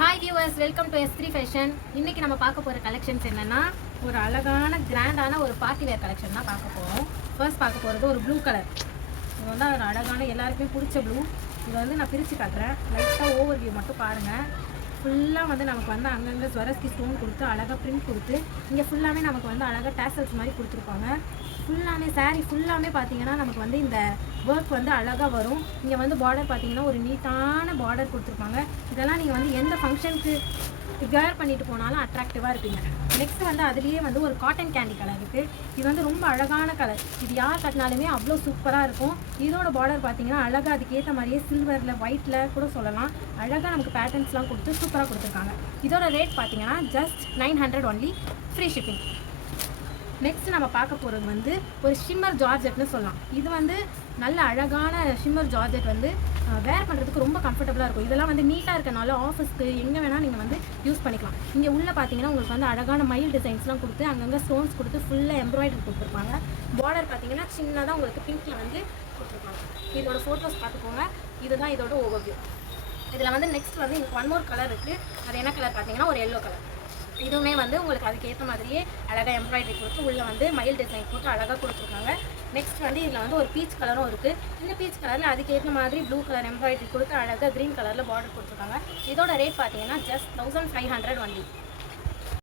Hi viewers, welcome to S3 fashion. இன்றைக்கி நம்ம பார்க்க போகிற கலெக்ஷன்ஸ் என்னென்னா, ஒரு அழகான கிராண்டான ஒரு பார்ட்டி வேர் கலெக்ஷன் தான் பார்க்க போகிறோம். ஃபர்ஸ்ட் பார்க்க போகிறது ஒரு ப்ளூ கலர். இது வந்து ஒரு அழகான எல்லாருக்குமே பிடிச்ச ப்ளூ. இதை வந்து நான் பிரித்து காட்டுறேன். லைட்டாக ஓவர் வியூ மட்டும் பாருங்கள். ஃபுல்லாக வந்து நமக்கு வந்து அங்கங்கே ஸ்வரஸ்கி ஸ்டோன் கொடுத்து அழகாக பிரிண்ட் கொடுத்து இங்கே ஃபுல்லாகவே நமக்கு வந்து அழகாக டேசல்ஸ் மாதிரி கொடுத்துருப்பாங்க. ஃபுல்லாமே சாரீ ஃபுல்லாமே பார்த்தீங்கன்னா நமக்கு வந்து இந்த ஒர்க் வந்து அழகாக வரும். இங்கே வந்து பார்டர் பார்த்தீங்கன்னா ஒரு நீட்டான பார்டர் கொடுத்துருப்பாங்க. இதெல்லாம் நீங்கள் வந்து எந்த ஃபங்க்ஷனுக்கு வேர் பண்ணிட்டு போனாலும் அட்ராக்டிவாக இருப்பீங்க. நெக்ஸ்ட் வந்து அதுலேயே வந்து ஒரு காட்டன் கேண்டி கலர் இருக்குது. இது வந்து ரொம்ப அழகான கலர். இது யார் கட்டினாலுமே அவ்வளோ சூப்பராக இருக்கும். இதோட பார்டர் பார்த்தீங்கன்னா அழகாக அதுக்கேற்ற மாதிரியே சில்வரில் ஒயிட்டில் கூட சொல்லலாம். அழகாக நமக்கு பேட்டர்ன்ஸ்லாம் கொடுத்து சூப்பராக கொடுத்துருக்காங்க. இதோட ரேட் பார்த்தீங்கன்னா just 900 only, free shipping. Next நம்ம பார்க்க போகிறது வந்து ஒரு ஷிம்மர் ஜார்ஜெட்னு சொல்லலாம். இது வந்து நல்ல அழகான ஷிம்மர் ஜார்ஜெட் வந்து வேர் பண்ணுறதுக்கு ரொம்ப கம்ஃபர்டபுளாக இருக்கும். இதெல்லாம் வந்து நீட்டாக இருக்கனால ஆஃபீஸ்க்கு எங்கே வேணால் நீங்கள் வந்து யூஸ் பண்ணிக்கலாம். இங்கே உள்ளே பார்த்தீங்கன்னா உங்களுக்கு வந்து அழகான மயில் டிசைன்ஸ்லாம் கொடுத்து அங்கங்கே ஸ்டோன்ஸ் கொடுத்து ஃபுல்லாக எம்ப்ராய்டரி கொடுத்துருப்பாங்க. பார்டர் பார்த்தீங்கன்னா சின்னதாக உங்களுக்கு பிங்க்கில் வந்து கொடுத்துருப்பாங்க. இதோட ஃபோட்டோஸ் பார்த்துக்கோங்க. இதுதான் இதோட ஓவர்வியூ. இதில் வந்து நெக்ஸ்ட் வந்து இங்கே ஒன் மோர் கலர் இருக்குது. அது என்ன கலர் பார்த்தீங்கன்னா ஒரு எல்லோ கலர். இதுவுமே வந்து உங்களுக்கு அதுக்கேற்ற மாதிரியே அழகாக எம்ப்ராய்டரி கொடுத்து உள்ளே வந்து மயில் டிசைன் போட்டு அழகாக கொடுத்துருக்காங்க. நெக்ஸ்ட் வந்து இதில் வந்து ஒரு பீச் கலரும் இருக்குது. இந்த பீச் கலரில் அதுக்கேற்ற மாதிரி ப்ளூ கலர் எம்ப்ராய்டரி கொடுத்து அழகாக க்ரீன் கலரில் பார்டர் கொடுத்துருக்காங்க. இதோட ரேட் பார்த்தீங்கன்னா ஜஸ்ட் 1500 ஒன்லி.